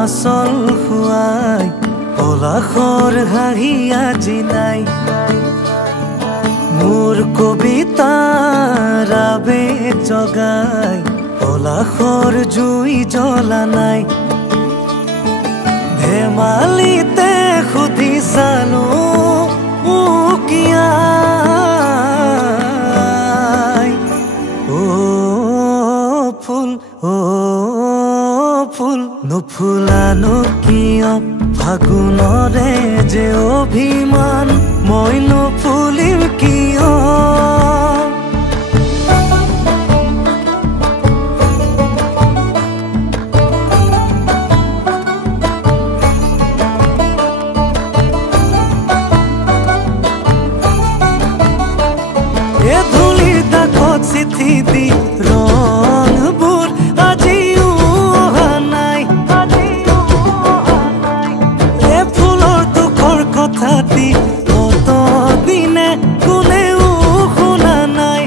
আচল খুৱাই পলাশৰ হাঁহি আজি নাই মোৰ কবিতাৰ আবেগ জগাই পলাশৰ জুই জ্বলা নাই ধেমালিতে সুধি চালো উকিয়াই ফুল নুফুলানো কিয় ফাগুনৰে যে অভিমান মই নুফুলিম কিয় এ ধূলিৰ দাগত চিঠি দি ৰংবোৰ আজিও অহা নাই এ ফুলৰ দুখৰ কথা দি কত দিনে কোনেও শুনা নাই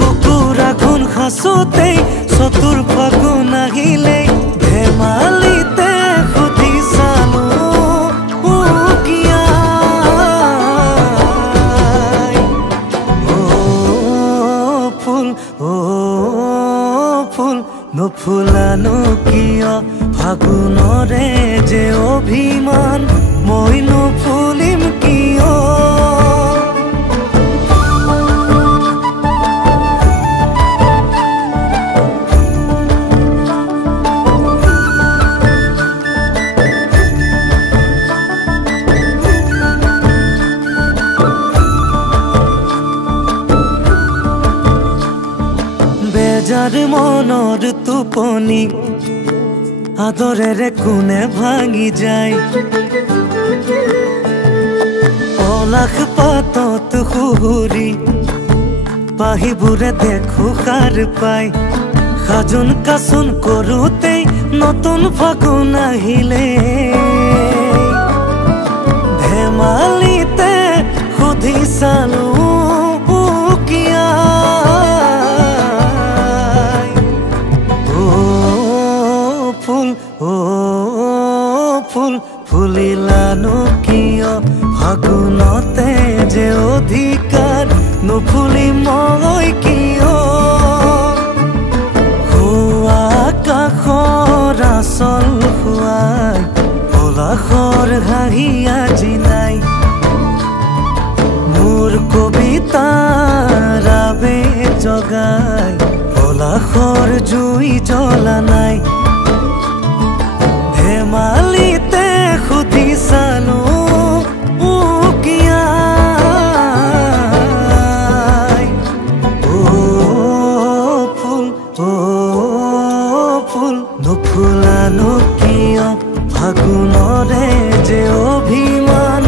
বুকুৰ আঘোণ সাঁচোতেই চতুৰ ফাগুন আহিলেই ধেমালিতে সুধি চালো ফুল নুফুলানো কিয় ফাগুনৰে যে অভিমান মই নুফুলিম কিয় বেজাৰ মনৰ টোপনি আদৰেৰে কোনে ভাঙি যায় পলাশ পাতত শুহুৰি পাহিবোৰে দেখো সাৰ পাই সাজোন কাচোন কৰোঁতেই নতুন ফাগুন আহিলে ধেমালিতে সুধি চালো ফুল ফুলিলানো কিয় ফাগুনতে যে অধিকাৰ নুফুলি মই কিয় শুৱা আকাশৰ আচল খুৱাই পলাশৰ হাঁহি আজি নাই মোৰ কবিতাৰ আবেগ জগাই পলাশৰ জুই জ্বলা নাই ধেমালিতে সুধি চালো উকিয়াই ফুল নুফুলানো কিয় ফাগুনৰে যে অভিমান